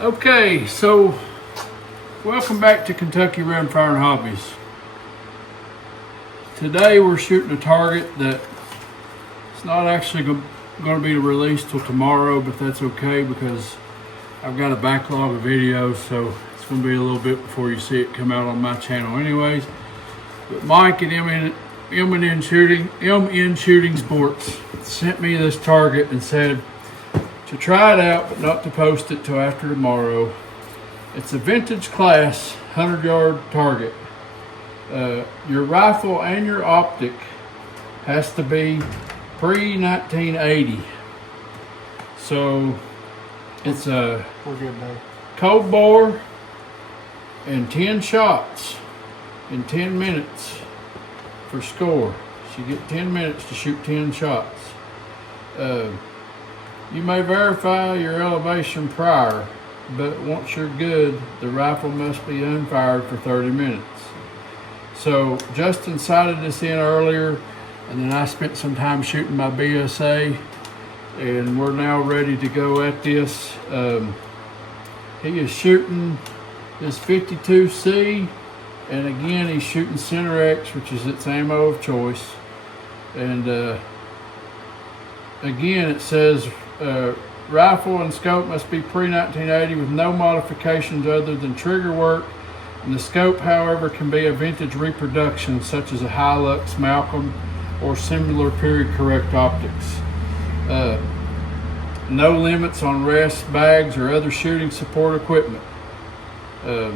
Okay, so welcome back to Kentucky Rimfire and Hobbies. Today we're shooting a target that it's not actually going to be released till tomorrow, but that's okay because I've got a backlog of videos, so it's going to be a little bit before you see it come out on my channel anyways. But Mike at MN Shooting Sports sent me this target and said to try it out, but not to post it till after tomorrow. It's a vintage class 100-yard target. Your rifle and your optic has to be pre-1980. So it's a cold bore and 10 shots in 10 minutes for score. So you get 10 minutes to shoot 10 shots. You may verify your elevation prior, but once you're good, the rifle must be unfired for 30 minutes. So Justin sighted this in earlier, and then I spent some time shooting my BSA, and we're now ready to go at this. He is shooting this 52C, and again he's shooting CenterX, which is its ammo of choice. And again it says rifle and scope must be pre-1980 with no modifications other than trigger work, and the scope, however, can be a vintage reproduction such as a Hilux, Malcolm, or similar period correct optics. No limits on rest, bags, or other shooting support equipment. The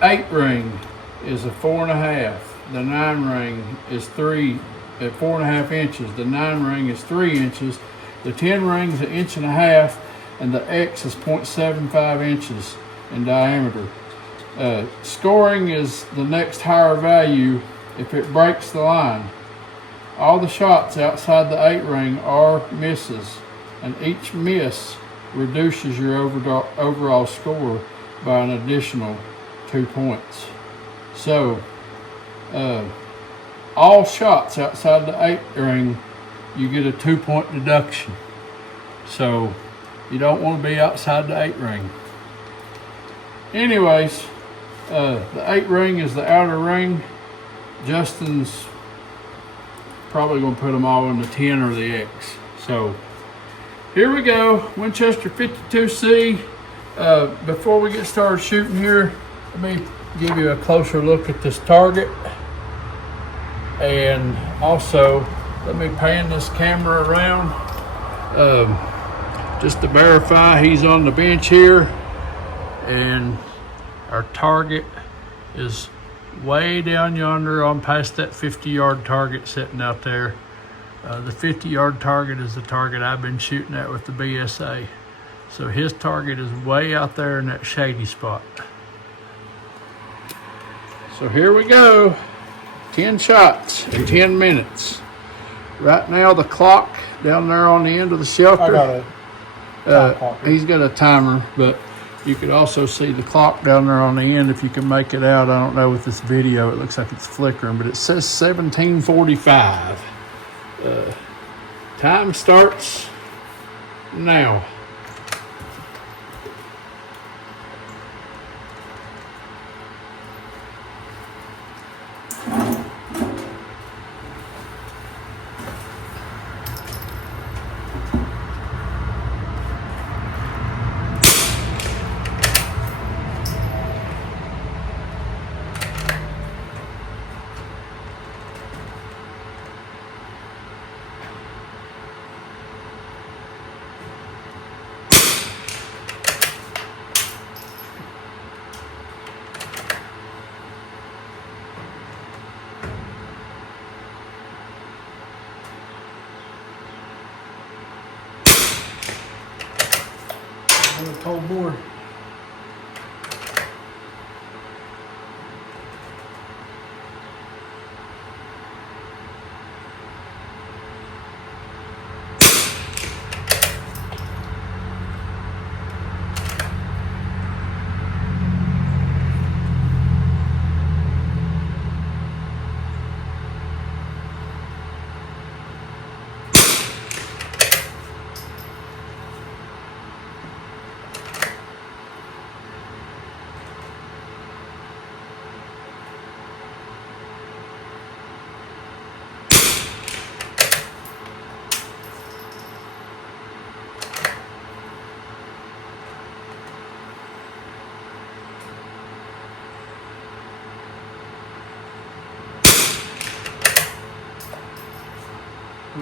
8 ring is a 4.5. The 9 ring is 3 at 4.5 inches. The 9 ring is 3 inches. The 10 ring is 1.5 inches, and the X is 0.75 inches in diameter. Scoring is the next higher value if it breaks the line. All the shots outside the 8 ring are misses, and each miss reduces your overall score by an additional 2 points. So, all shots outside the 8 ring, you get a 2-point deduction. So you don't want to be outside the 8 ring. Anyways, the 8 ring is the outer ring. Justin's probably going to put them all in the 10 or the X. So here we go, Winchester 52C. Before we get started shooting here, let me give you a closer look at this target. And also, let me pan this camera around just to verify he's on the bench here. And our target is way down yonder on past that 50-yard target sitting out there. The 50-yard target is the target I've been shooting at with the BSA. So his target is way out there in that shady spot. So here we go. 10 shots in 10 minutes. Right now the clock down there on the end of the shelter, I got it. he's got a timer, but you could also see the clock down there on the end if you can make it out. I don't know with this video, it looks like it's flickering, but it says 17:45. Time starts now. On the cold board.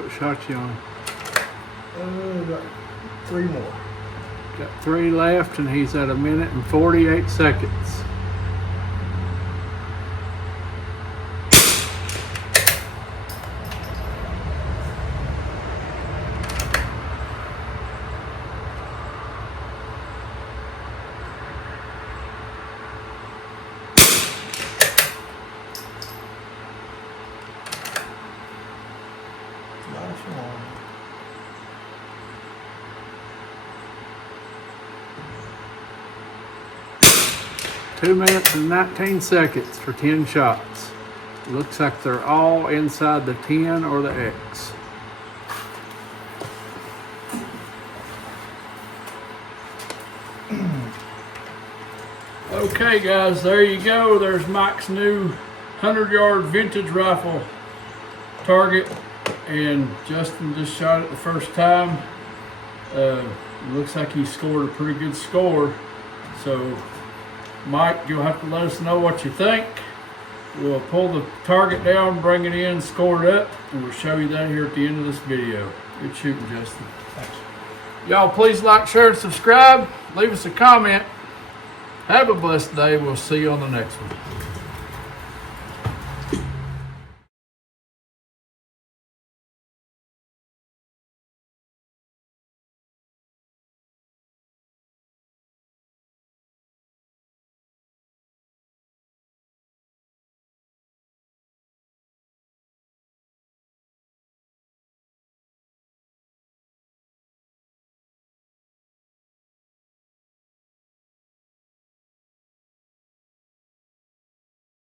What shot you on? Got 3 more. Got 3 left, and he's at 1 minute and 48 seconds. Nice one. Two minutes and 19 seconds for 10 shots. Looks like they're all inside the 10 or the X. Okay guys, there you go. There's Mike's new 100-yard vintage rifle target, and Justin just shot it the first time. Looks like he scored a pretty good score. So Mike, you'll have to let us know what you think. We'll pull the target down, bring it in, score it up, and we'll show you that here at the end of this video. Good shooting, Justin. Thanks. Y'all please like, share, and subscribe. Leave us a comment. Have a blessed day. We'll see you on the next one.